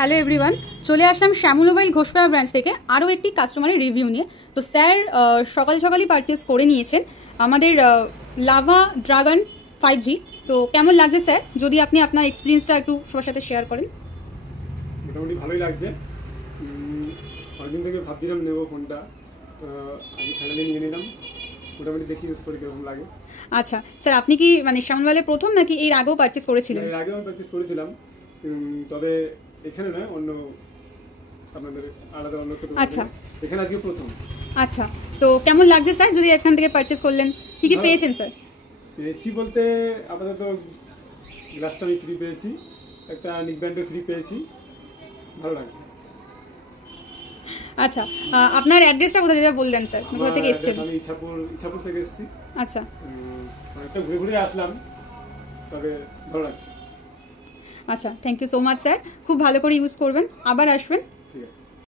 Hello everyone, চলে আসলাম শ্যামল mobile Ghoshpara branch থেকে আরও একটি কাস্টমারের রিভিউ নিয়ে। তো স্যার সকাল সকালই পারচেস করে নিয়েছেন আমাদের লাভা ড্রাগন 5G। তো কেমন লাগছে স্যার, যদি আপনি আপনার এক্সপিরিয়েন্সটা একটু সবার সাথে শেয়ার করেন। মোটামুটি ভালোই লাগছে। অনেকদিন থেকে ভাবছিলাম নেবো ফোনটা, আগে ফাইনালি নিয়ে নিলাম। মোটামুটি দেখি ইউজ করে কীরকম লাগে। আচ্ছা স্যার, আপনি কি মানে শ্যামল মোবাইলে প্রথম নাকি এর আগেও পারচেস করেছিলেন? এর আগেও পারচেস করেছিলাম, তবে এখানে নয়, অন্য আপনাদের আলাদা অন্য একটা। আচ্ছা, এখানে আজকে প্রথম। আচ্ছা, তো কেমন লাগছে স্যার, যদি এখান থেকে পারচেস করলেন কি কি পেয়েছেন স্যার? পেয়েছি বলতে আপাতত গ্লাসটা আমি ফ্রি পেয়েছি, একটা নিক ব্যান্ডও ফ্রি পেয়েছি, ভালো লাগছে। আচ্ছা, আপনার অ্যাড্রেসটা কোথা থেকে বললেন স্যার, কোথা থেকে এসেছেন? আমি ইছাপুর থেকে এসেছি। আচ্ছা, একটা ঘুরে ঘুরে আসলাম, তবে ভালো লাগছে। আচ্ছা, thank you so much sir, খুব ভালো করে ইউজ করবেন, আবার আসবেন।